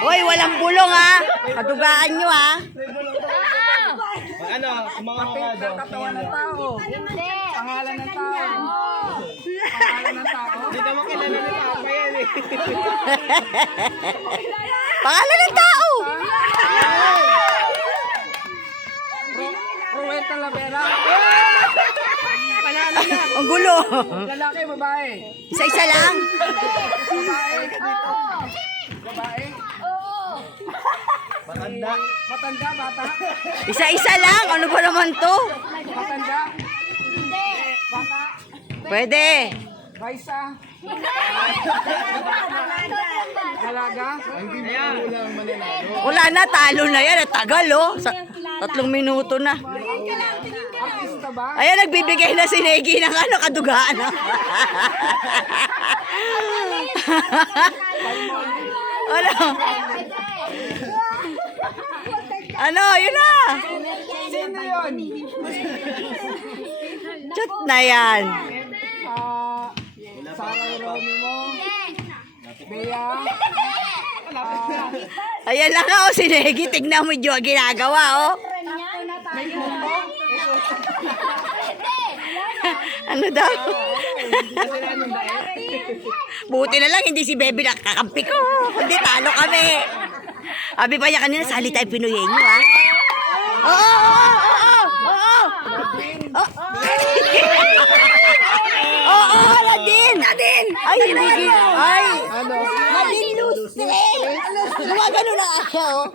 Hoy, walang bulong ha. Kadugaan nyo ha. Ano, mga kakado. Katawan ng tao. Hindi. Pangalan ng tao. Pangalan ng tao. Hindi naman kilala ni Papa yan eh. Pangalan ng tao. Ruel Talavera. Pangalan na. Ang gulo. Lalaki, babae. Isa-isa lang. Babae. Oo. Babae. Oo. Matanda. Matanda, bata. Isa-isa lang. Ano ba naman to? Matanda. Hindi. Bata. Pwede. Raisa. Dalaga. Ayan. Wala na, talo na yan. Tagal oh. 3 minuto na. Artista ba? Ayan, nagbibigay na si Negi ng ano, kadugaan. Ano? Ano, yun na. Sino yun? Chat na yan. Sarah Ronimo. Bea. Ayan na nga, oh, si Negi. Tignan mo yung ginagawa, oh. May kumbo. Ano daw? Buti na lang, hindi si Bebe nakakampi ko. Kundi talo kami. Abi pa niya kanina, sali tayo Pinoyenyo, ha? Oo, oo, oo, oo. Oo, Nadine! Nadine! Ay, hindi. Ay, Ano? Nadine Lustre! Gumagano na siya, oh.